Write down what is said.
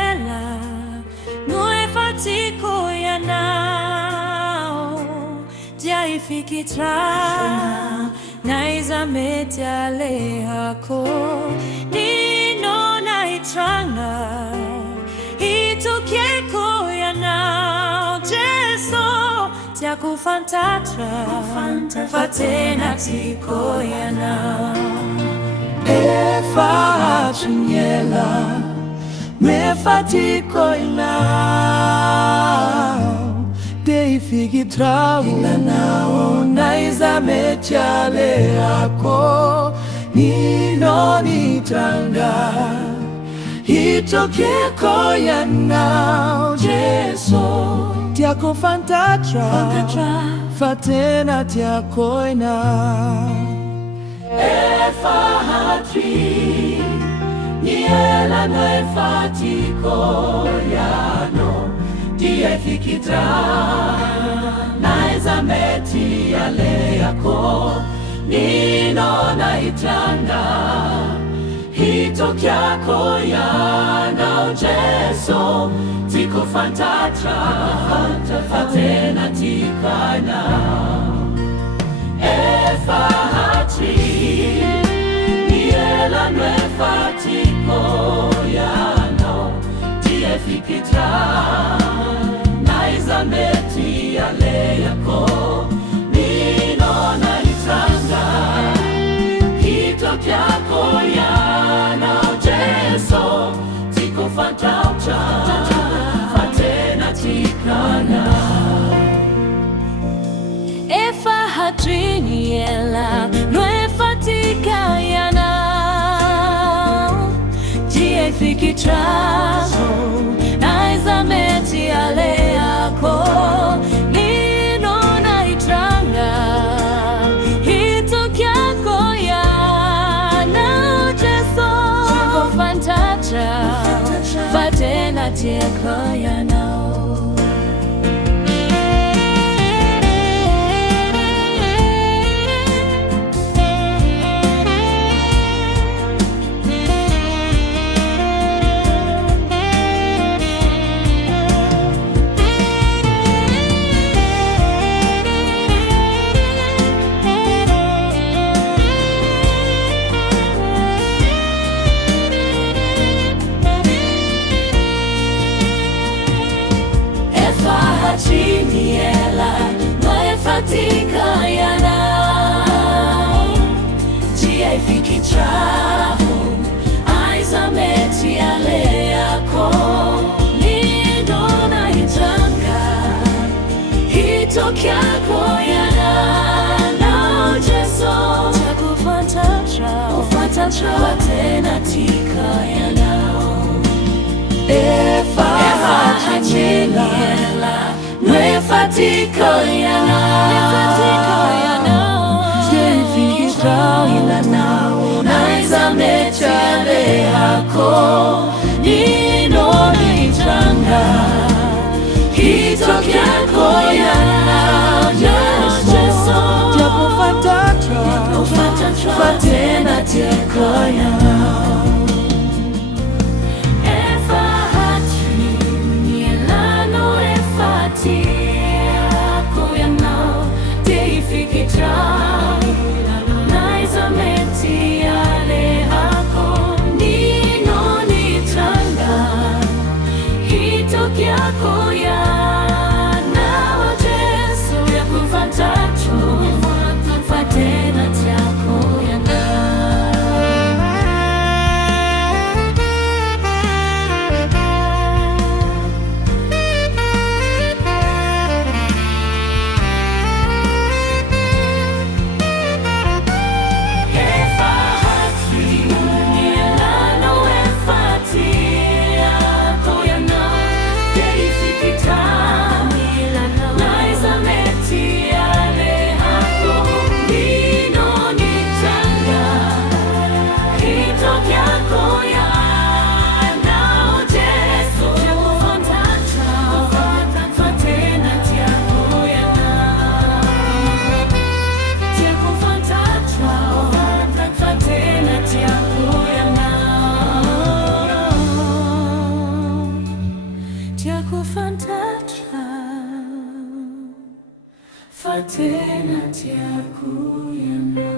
niela Noi fatiko yanao Jai fikitra Naiza metiale hako Nino naitranga Itukieko yanao Jeso Tiaku fantatra Fatena tiko yanao Efa chanyela me fatiko inao Dei figi traula nao Naiza metiale ako Nino nitranga Itokieko yanao Jeso Tiako fantatra Fatena tiako inao Efa hatri Niela no fatiko yano Die fikitra Naiza meti ale yako Nino naitanga Hito kyako yana Jeso Tiko fantatra Fatena tikana Efa hatri Niela no fatiko yano Die fikitra Naiza meti ale yako Nino naitanga Hito kyako yana Jeso Tiko fantatra Fatena tikana Efa hatriniela Noe fatika yanao Jie fikitra Naiza meti ale yako Nino naitranga Hito kyako yanao Jeso Tiko fantatra Fatena tiko yanao Niela Noe fatika yanao Jia fikitra Aiza meti ale yako Nino naitanga Hito kyako yanao Jeso Tiaku fantatra Fatena tika yanao Efa chanyela me fatiko yanao Dei figi traula nao Naiza metiale ako Nino nitranga Hito kyako yanao Jeso Tiaku fantatra Fatena tiako yanao Naiza meti ale hako Nino nitranga Hito kyako yanao Jeso Tiaku fantatra Fatena tiako yanao fatena tiakuyana.